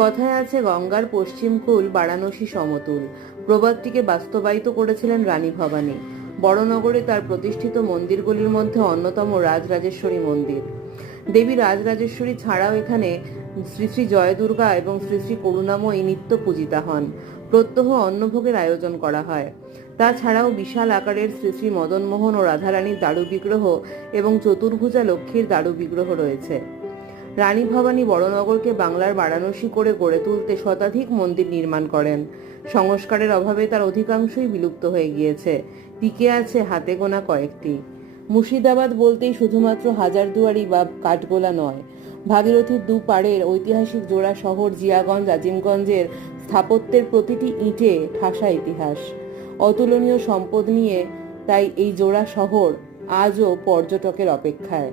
কথায় আছে, গঙ্গার পশ্চিম কূল বারাণসী সমতুল। প্রবাদটিকে বাস্তবায়িত করেছিলেন রানী ভবানী। বড়নগরে তার প্রতিষ্ঠিত মন্দিরগুলির মধ্যে অন্যতম রাজরাজেশ্বরী মন্দির। দেবী রাজরাজেশ্বরী ছাড়াও এখানে শ্রী শ্রী জয় দুর্গা এবং শ্রী শ্রী করুণাময়ী নিত্য পূজিতা হন। প্রত্যহ অন্নভোগের আয়োজন করা হয়। তাছাড়াও বিশাল আকারের শ্রী শ্রী মদনমোহন ও রাধারানীর দারু বিগ্রহ এবং চতুর্ভুজা লক্ষ্মীর দারু বিগ্রহ রয়েছে। রানী ভবানী বড়নগরকে বাংলার বারাণসী করে গড়ে তুলতে শতাধিক মন্দির নির্মাণ করেন। সংস্কারের অভাবে তার অধিকাংশই বিলুপ্ত হয়ে গিয়েছে, টিকে আছে হাতে গোনা কয়েকটি। মুর্শিদাবাদ বলতেই শুধুমাত্র হাজারদুয়ারি বা কাঠগোলা নয়, ভাগীরথীর দুপাড়ের ঐতিহাসিক জোড়া শহর জিয়াগঞ্জ আজিমগঞ্জের স্থাপত্যের প্রতিটি ইঁটে ঠাসা ইতিহাস, অতুলনীয় সম্পদ নিয়ে। তাই এই জোড়া শহর আজও পর্যটকের অপেক্ষায়।